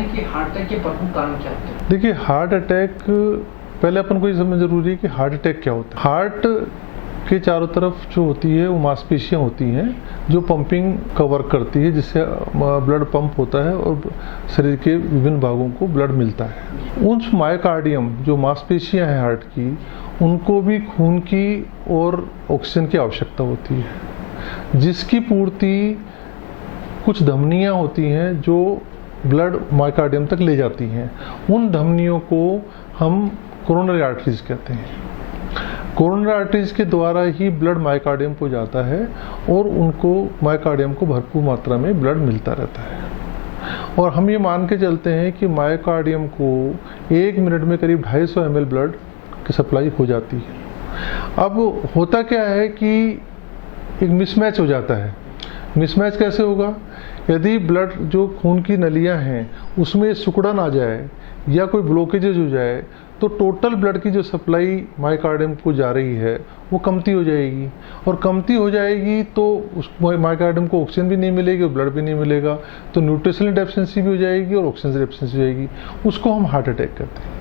हैं कि heart attack के प्रमुख कारण क्या होते हैं? देखिए, हार्ट अटैक पहले अपन को ये समझना जरूरी है कि हार्ट अटैक क्या होता है। हार्ट के चारों तरफ जो होती है वो मांसपेशियां होती हैं जो पंपिंग का वर्क करती है, जिससे ब्लड पंप होता है और शरीर के विभिन्न भागों को ब्लड मिलता है। उन मायोकार्डियम जो मांसपेशियां हैं हार्ट की, उनको भी खून की और ऑक्सीजन की आवश्यकता होती है, जिसकी पूर्ति कुछ धमनियां होती हैं जो ब्लड मायोकार्डियम तक ले जाती हैं। उन धमनियों को हम कोरोनरी आर्टरीज कहते हैं। कोरोनरी आर्टरीज के द्वारा ही ब्लड मायोकार्डियम को जाता है और उनको मायोकार्डियम को भरपूर मात्रा में ब्लड मिलता रहता है। और हम ये मान के चलते हैं कि मायोकार्डियम को 1 मिनट में करीब 250 ml ब्लड की सप्लाई हो जाती है। अब होता क्या है कि एक मिसमैच हो जाता है। मिसमैच कैसे होगा? यदि ब्लड जो खून की नलियां हैं उसमें सिकुड़न आ जाए या कोई ब्लॉकेजेज हो जाए तो टोटल ब्लड की जो सप्लाई मायोकार्डियम को जा रही है वो कमती हो जाएगी, और कमती हो जाएगी तो उस मायोकार्डियम को ऑक्सीजन भी नहीं मिलेगी और ब्लड भी नहीं मिलेगा, तो न्यूट्रिशनल डेफिशिएंसी भी हो जाएगी और ऑक्सीजन डेफिशिएंसी हो जाएगी। उसको हम हार्ट अटैक कहते हैं।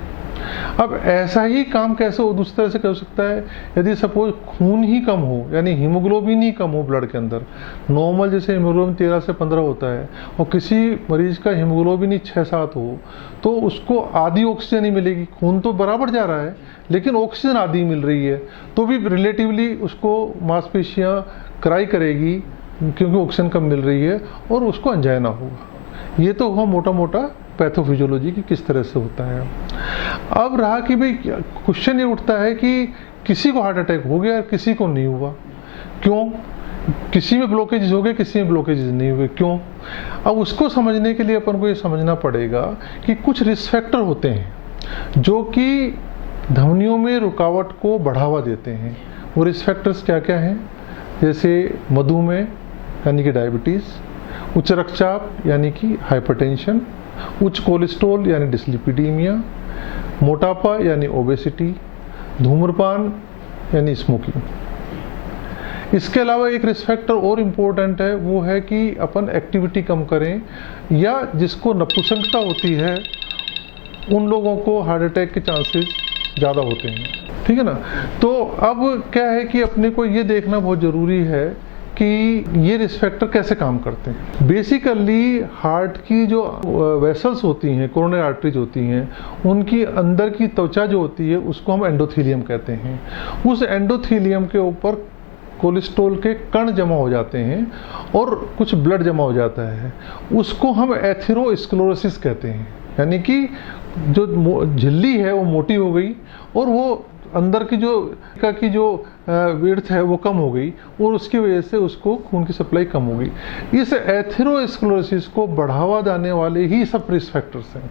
अब ऐसा ही काम कैसे हो दूसरी तरह से कर सकता है? यदि सपोज खून ही कम हो, यानी हीमोग्लोबिन ही कम हो ब्लड के अंदर, नॉर्मल जैसे हीमोग्लोबिन 13 से 15 होता है और किसी मरीज का हीमोग्लोबिन ही 6-7 हो, तो उसको आधी ऑक्सीजन ही मिलेगी। खून तो बराबर जा रहा है लेकिन ऑक्सीजन आधी मिल रही है, तो भी रिलेटिवली उसको मांसपेशियां क्राई करेगी क्योंकि ऑक्सीजन कम मिल रही है और उसको एंजाइना होगा। ये तो हुआ मोटा मोटा पैथोफिजियोलॉजी की किस तरह से होता है। अब रहा कि भाई क्वेश्चन ये उठता है कि किसी को हार्ट अटैक हो गया, किसी को नहीं हुआ, क्यों? किसी में ब्लॉकेजेस हो गए, किसी में ब्लॉकेजेस नहीं हुए, क्यों? अब उसको समझने के लिए अपन को ये समझना पड़ेगा कि कुछ रिस्क फैक्टर होते हैं जो कि धमनियों में रुकावट को बढ़ावा देते हैं। वो रिस्क फैक्टर्स क्या क्या हैं? जैसे मधुमेह यानी कि डायबिटीज़, उच्च रक्तचाप यानी कि हाइपरटेंशन, उच्च कोलेस्ट्रॉल यानी डिस्लिपिडीमिया, मोटापा यानी ओबेसिटी, धूम्रपान यानी स्मोकिंग। इसके अलावा एक रिस्क फैक्टर और इम्पोर्टेंट है, वो है कि अपन एक्टिविटी कम करें, या जिसको नपुंसकता होती है उन लोगों को हार्ट अटैक के चांसेस ज़्यादा होते हैं। ठीक है ना? तो अब क्या है कि अपने को ये देखना बहुत ज़रूरी है कि ये रिस्क फैक्टर कैसे काम करते हैं। बेसिकली हार्ट की जो वेसल्स होती हैं, कोरोनरी आर्टरीज होती हैं, उनकी अंदर की त्वचा जो होती है उसको हम एंडोथेलियम कहते हैं। उस एंडोथेलियम के ऊपर कोलेस्ट्रॉल के कण जमा हो जाते हैं और कुछ ब्लड जमा हो जाता है, उसको हम एथेरोस्क्लेरोसिस कहते हैं। यानी कि जो झिल्ली है वो मोटी हो गई और वो अंदर की जो विड्थ है वो कम हो गई और उसकी वजह से उसको खून की सप्लाई कम हो गई। इस एथेरोस्क्लेरोसिस को बढ़ावा देने वाले ही सब रिस्क फैक्टर्स हैं।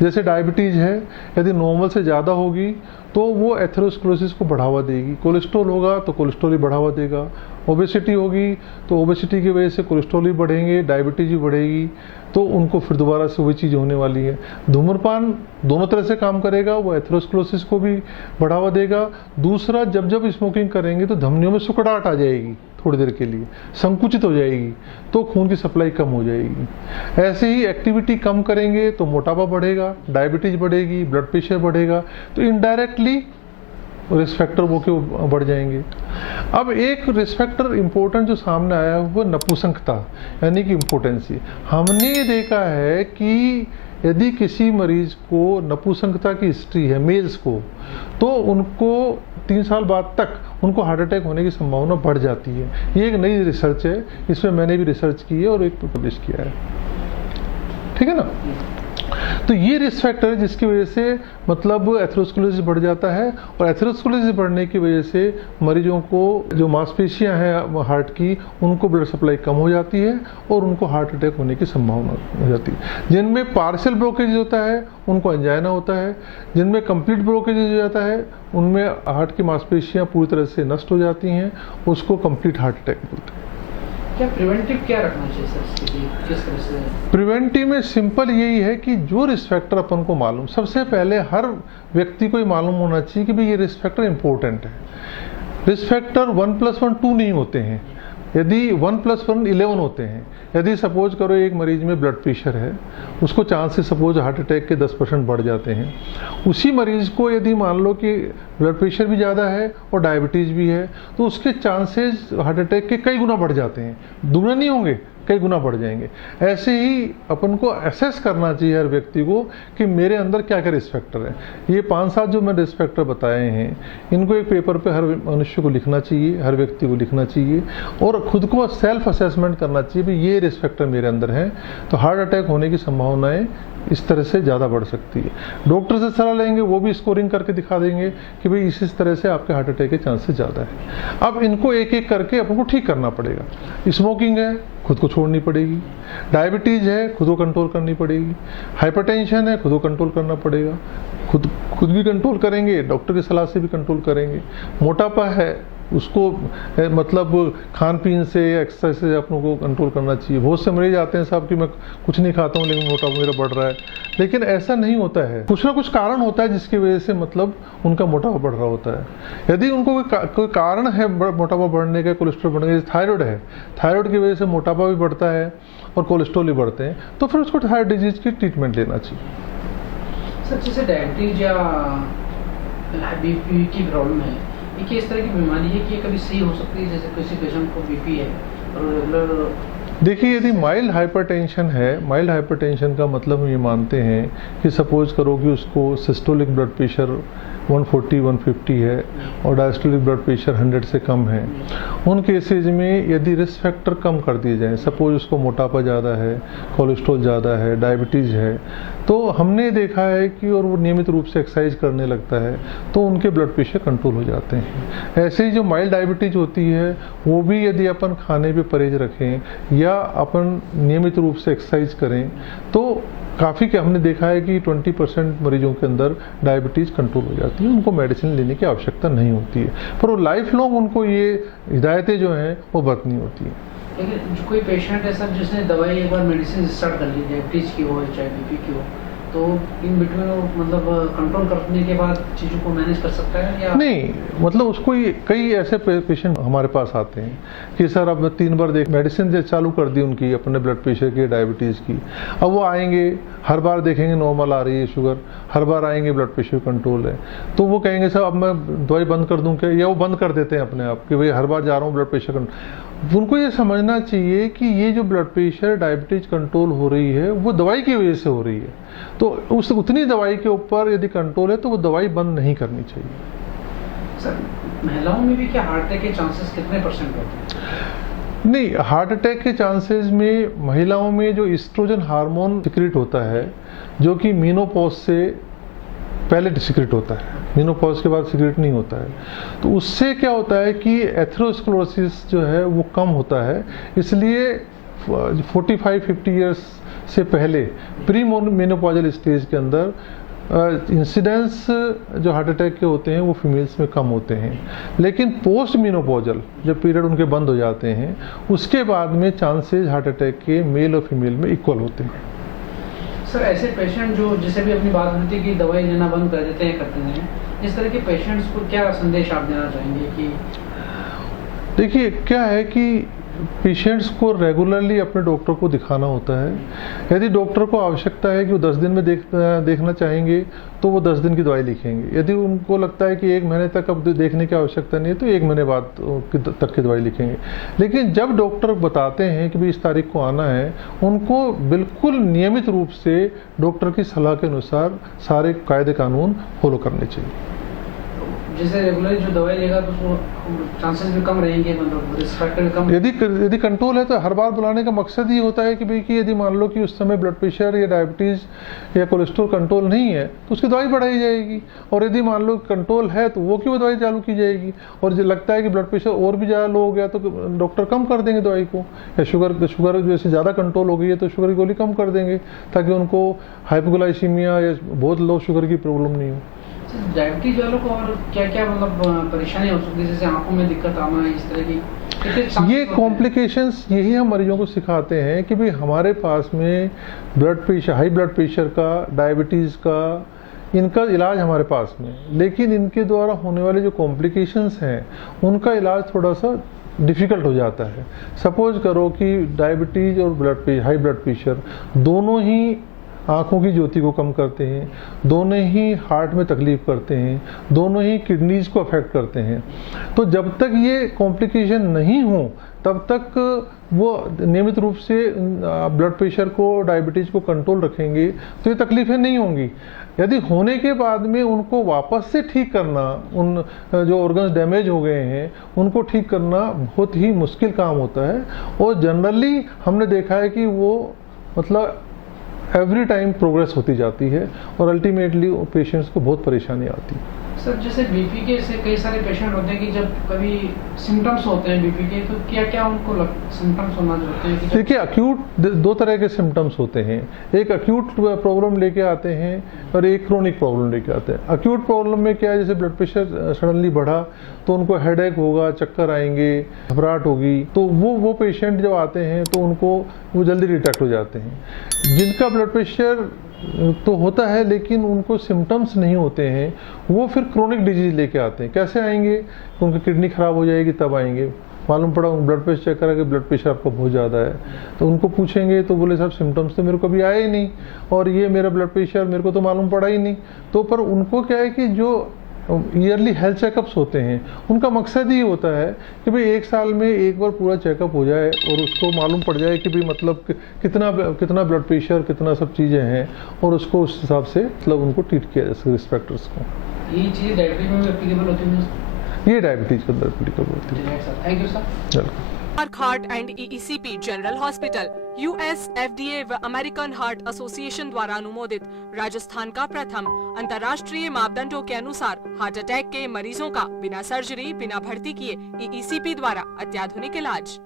जैसे डायबिटीज़ है, यदि नॉर्मल से ज़्यादा होगी तो वो एथेरोस्क्लेरोसिस को बढ़ावा देगी। कोलेस्ट्रॉल होगा तो कोलेस्ट्रॉल ही बढ़ावा देगा। ओबेसिटी होगी तो ओबेसिटी की वजह से कोलेस्ट्रॉल ही बढ़ेंगे, डायबिटीज भी बढ़ेगी, तो उनको फिर दोबारा से वही चीज़ होने वाली है। धूम्रपान दोनों तरह से काम करेगा, वो एथेरोस्क्लेरोसिस को भी बढ़ावा देगा। दूसरा, जब जब स्मोकिंग करेंगे तो धमनियों में सुकड़ाहट आ जाएगी, थोड़ी देर के लिए संकुचित हो जाएगी, तो खून की सप्लाई कम हो जाएगी। ऐसे ही एक्टिविटी कम करेंगे तो मोटापा बढ़ेगा, डायबिटीज बढ़ेगी, ब्लड प्रेशर बढ़ेगा, तो इनडायरेक्टली रिस्क फैक्टर वो के बढ़ जाएंगे। अब एक रिस्क फैक्टर इंपॉर्टेंट जो सामने आया है वो नपुंसकता यानी कि इम्पोर्टेंसी। हमने ये देखा है कि यदि किसी मरीज को नपुंसकता की हिस्ट्री है, मेल्स को, तो उनको 3 साल बाद तक उनको हार्ट अटैक होने की संभावना बढ़ जाती है। ये एक नई रिसर्च है, इसमें मैंने भी रिसर्च की है और एक पब्लिश किया है। ठीक है ना? तो ये रिस्क फैक्टर है जिसकी वजह से मतलब एथेरोस्क्लेरोसिस बढ़ जाता है, और एथेरोस्क्लेरोसिस बढ़ने की वजह से मरीजों को जो मांसपेशियां हैं हार्ट की, उनको ब्लड सप्लाई कम हो जाती है और उनको हार्ट अटैक होने की संभावना हो जाती है। जिनमें पार्शियल ब्लॉकेज होता है उनको एंजाइना होता है, जिनमें कंप्लीट ब्लॉकेज हो जाता है उनमें हार्ट की मांसपेशियां पूरी तरह से नष्ट हो जाती हैं, उसको कंप्लीट हार्ट अटैक बोलते हैं। क्या प्रिवेंटिव क्या रखना चाहिए सर इसके लिए, किस तरह से? प्रिवेंटिव में सिंपल यही है कि जो रिस्क फैक्टर अपन को मालूम, सबसे पहले हर व्यक्ति को ये मालूम होना चाहिए कि भाई ये रिस्क फैक्टर इंपॉर्टेंट है। रिस्क फैक्टर 1+1 2 नहीं होते हैं, यदि 1+1 11 होते हैं। यदि सपोज करो एक मरीज में ब्लड प्रेशर है, उसको चांसेस सपोज हार्ट अटैक के 10% बढ़ जाते हैं। उसी मरीज को यदि मान लो कि ब्लड प्रेशर भी ज़्यादा है और डायबिटीज़ भी है, तो उसके चांसेस हार्ट अटैक के कई गुना बढ़ जाते हैं। दुगने नहीं होंगे, कई गुना बढ़ जाएंगे। ऐसे ही अपन को असेस करना चाहिए हर व्यक्ति को कि मेरे अंदर क्या क्या रिस्क फैक्टर है। ये 5-7 जो मैंने रिस्क फैक्टर बताए हैं, इनको एक पेपर पे हर मनुष्य को लिखना चाहिए, हर व्यक्ति को लिखना चाहिए और खुद को सेल्फ असेसमेंट करना चाहिए भी ये रिस्क फैक्टर मेरे अंदर है, तो हार्ट अटैक होने की संभावनाएं इस तरह से ज़्यादा बढ़ सकती है। डॉक्टर से सलाह लेंगे, वो भी स्कोरिंग करके दिखा देंगे कि भाई इस तरह से आपके हार्ट अटैक के चांसेस ज़्यादा है। अब इनको एक एक करके अपन को ठीक करना पड़ेगा। स्मोकिंग है, खुद को छोड़नी पड़ेगी। डायबिटीज़ है, खुद को कंट्रोल करनी पड़ेगी। हाइपरटेंशन है, खुद को कंट्रोल करना पड़ेगा। खुद भी कंट्रोल करेंगे, डॉक्टर की सलाह से भी कंट्रोल करेंगे। मोटापा है, उसको मतलब खान पीन से या एक्सरसाइज से अपनों को कंट्रोल करना चाहिए। बहुत से मरीज आते हैं साहब कि मैं कुछ नहीं खाता हूँ लेकिन मोटापा मेरा बढ़ रहा है, लेकिन ऐसा नहीं होता है। कुछ ना कुछ कारण होता है जिसकी वजह से मतलब उनका मोटापा बढ़ रहा होता है। यदि उनको कोई कारण है मोटापा बढ़ने का, कोलेस्ट्रॉल बढ़ने का, थायराइड है, थायराइड की वजह से मोटापा भी बढ़ता है और कोलेस्ट्रॉल भी बढ़ते हैं, तो फिर उसको थायराइड डिजीज की ट्रीटमेंट लेना चाहिए। सर जैसे डायबिटीज या बीपी की प्रॉब्लम है, ये किस तरह की बीमारी है कि ये कभी सही हो सकती है? जैसे किसी पेशेंट को बीपी है और रेगुलर, देखिए यदि माइल्ड हाइपरटेंशन है, माइल्ड हाइपरटेंशन का मतलब हम ये मानते हैं कि सपोज करो कि उसको सिस्टोलिक ब्लड प्रेशर 140-150 है और डायस्टोलिक ब्लड प्रेशर 100 से कम है, उन केसेज में यदि रिस्क फैक्टर कम कर दिए जाएं, सपोज उसको मोटापा ज़्यादा है, कोलेस्ट्रॉल ज़्यादा है, डायबिटीज़ है, तो हमने देखा है कि और वो नियमित रूप से एक्सरसाइज करने लगता है तो उनके ब्लड प्रेशर कंट्रोल हो जाते हैं। ऐसे ही जो माइल्ड डायबिटीज होती है वो भी यदि अपन खाने पे परहेज रखें या अपन नियमित रूप से एक्सरसाइज करें तो काफ़ी के हमने देखा है कि 20% मरीजों के अंदर डायबिटीज़ कंट्रोल हो जाती है, उनको मेडिसिन लेने की आवश्यकता नहीं होती है, पर वो लाइफ लॉन्ग उनको ये हिदायतें जो हैं वो बरतनी होती हैं। लेकिन जो कोई पेशेंट है सर जिसने दवाई एक बार मेडिसिन स्टार्ट कर ली, डायबिटीज की हो चाहे बीपी की हो, तो इन बिटवीन वो मतलब कंट्रोल करने के बाद चीज़ों को मैनेज कर सकता है या नहीं? मतलब उसको कई ऐसे पेशेंट हमारे पास आते हैं कि सर अब 3 बार मेडिसिन चालू कर दी उनकी अपने ब्लड प्रेशर की, डायबिटीज़ की, अब वो आएंगे हर बार देखेंगे नॉर्मल आ रही है शुगर, हर बार आएंगे ब्लड प्रेशर कंट्रोल है, तो वो कहेंगे सर अब मैं दवाई बंद कर दूं क्या, या वो बंद कर देते हैं अपने आप कि भाई हर बार जा रहा हूँ ब्लड प्रेशर कंट्रोल। उनको ये समझना चाहिए कि ये जो ब्लड प्रेशर डायबिटीज कंट्रोल हो रही है वो दवाई की वजह से हो रही है, तो उस उतनी दवाई के ऊपर यदि कंट्रोल है तो वो दवाई बंद नहीं करनी चाहिए। सर महिलाओं में भी क्या हार्ट अटैक के चांसेस कितने परसेंट होते हैं? नहीं, हार्ट अटैक के चांसेस में महिलाओं में जो एस्ट्रोजन हार्मोन सिक्रेट होता है जो कि मेनोपॉज से पहले सिक्रेट होता है, मेनोपॉज के बाद सिक्रेट नहीं होता है, तो उससे क्या होता है कि एथेरोस्क्लेरोसिस जो है वो कम होता है। इसलिए 45-50 ईयर्स से पहले प्री मेनोपॉजल स्टेज के अंदर इंसिडेंस जो हार्ट अटैक के होते हैं वो फीमेल्स में कम होते हैं, लेकिन पोस्ट मेनोपॉजल जब पीरियड उनके बंद हो जाते हैं उसके बाद में चांसेस हार्ट अटैक के मेल और फीमेल में इक्वल होते हैं। सर ऐसे पेशेंट जो जैसे भी अपनी बात होती है कि दवाई लेना बंद कर देते हैं करते हैं, इस तरह के पेशेंट्स को क्या संदेश आप देना चाहेंगे? कि देखिए क्या है कि पेशेंट्स को रेगुलरली अपने डॉक्टर को दिखाना होता है। यदि डॉक्टर को आवश्यकता है कि वो 10 दिन में देखना चाहेंगे तो वो 10 दिन की दवाई लिखेंगे। यदि उनको लगता है कि 1 महीने तक अब देखने की आवश्यकता नहीं है तो 1 महीने बाद तक की दवाई लिखेंगे। लेकिन जब डॉक्टर बताते हैं कि भाई इस तारीख को आना है, उनको बिल्कुल नियमित रूप से डॉक्टर की सलाह के अनुसार सारे कायदे कानून फॉलो करने चाहिए। जैसे रेगुलर जो दवाई लेगा तो चांसेस भी कम रहेंगे, मतलब रिस्क फैक्टर भी कम। यदि कंट्रोल है तो हर बार बुलाने का मकसद ही होता है कि भाई कि यदि मान लो कि उस समय ब्लड प्रेशर या डायबिटीज़ या कोलेस्ट्रॉल कंट्रोल नहीं है तो उसकी दवाई बढ़ाई जाएगी, और यदि मान लो कंट्रोल है तो वो की दवाई चालू की जाएगी, और जो लगता है कि ब्लड प्रेशर और भी ज़्यादा लो हो गया तो डॉक्टर कम कर देंगे दवाई को, या शुगर जैसे ज़्यादा कंट्रोल हो गई है तो शुगर की गोली कम कर देंगे ताकि उनको हाइपोग्लाइसीमिया या बहुत लो शुगर की प्रॉब्लम नहीं हो। डायबिटीज वालों को और क्या क्या मतलब परेशानी हो सकती है, जैसे आंखों में दिक्कत आना, इस तरह की ये कॉम्प्लिकेशंस यही हम मरीजों को सिखाते हैं कि भाई हमारे पास में blood pressure, high blood pressure का, डायबिटीज़ का, इनका इलाज हमारे पास में, लेकिन इनके द्वारा होने वाले जो कॉम्प्लिकेशंस हैं उनका इलाज थोड़ा सा डिफ़िकल्ट हो जाता है। सपोज करो कि डायबिटीज़ और हाई ब्लड प्रेशर दोनों ही आँखों की ज्योति को कम करते हैं, दोनों ही हार्ट में तकलीफ करते हैं, दोनों ही किडनीज को अफेक्ट करते हैं। तो जब तक ये कॉम्प्लिकेशन नहीं हो तब तक वो नियमित रूप से ब्लड प्रेशर को, डायबिटीज़ को कंट्रोल रखेंगे तो ये तकलीफ़ें नहीं होंगी। यदि होने के बाद में उनको वापस से ठीक करना, उन जो ऑर्गन्स डैमेज हो गए हैं उनको ठीक करना बहुत ही मुश्किल काम होता है। और जनरली हमने देखा है कि वो मतलब एवरी टाइम प्रोग्रेस होती जाती है और अल्टीमेटली पेशेंट्स को बहुत परेशानी आती है। सर जैसे बीपी के से कई सारे पेशेंट होते हैं कि जब कभी सिम्टम्स होते हैं बीपी के, तो क्या क्या उनको सिम्टम्स होना जो होते हैं कि देखिए, अक्यूट दो तरह के सिम्टम्स होते हैं। एक अक्यूट प्रॉब्लम लेके आते हैं और एक क्रोनिक प्रॉब्लम लेके आते हैं। अक्यूट प्रॉब्लम में क्या है, जैसे ब्लड प्रेशर सडनली बढ़ा तो उनको हेडेक होगा, चक्कर आएंगे, घबराहट होगी, तो वो पेशेंट जब आते हैं तो उनको वो जल्दी डिटेक्ट हो जाते हैं। जिनका ब्लड प्रेशर तो होता है लेकिन उनको सिम्टम्स नहीं होते हैं, वो फिर क्रोनिक डिजीज लेके आते हैं। कैसे आएंगे? उनकी किडनी खराब हो जाएगी तब आएंगे। मालूम पड़ा ब्लड प्रेशर चेक करा कि ब्लड प्रेशर आपका बहुत ज़्यादा है, तो उनको पूछेंगे तो बोले साहब सिम्टम्स तो मेरे को अभी आए ही नहीं, और ये मेरा ब्लड प्रेशर मेरे को तो मालूम पड़ा ही नहीं। तो पर उनको क्या है कि जो ईयरली हेल्थ चेकअप्स होते हैं उनका मकसद ही होता है कि भाई 1 साल में एक बार पूरा चेकअप हो जाए और उसको मालूम पड़ जाए कि भाई मतलब कितना ब्लड प्रेशर, कितना सब चीज़ें हैं, और उसको उस हिसाब से मतलब उनको ट्रीट किया जा सके रिस्क फैक्टर्स को। ये चीज़ डायबिटीज में एप्लीकेबल होती है? ये डायबिटीज के अंदर एप्लीकेबल होती है। Thank you sir. Welcome. Heart and EECP general hospital US FDA व अमेरिकन हार्ट एसोसिएशन द्वारा अनुमोदित, राजस्थान का प्रथम अंतर्राष्ट्रीय मापदंडों के अनुसार हार्ट अटैक के मरीजों का बिना सर्जरी, बिना भर्ती किए EECP द्वारा अत्याधुनिक इलाज।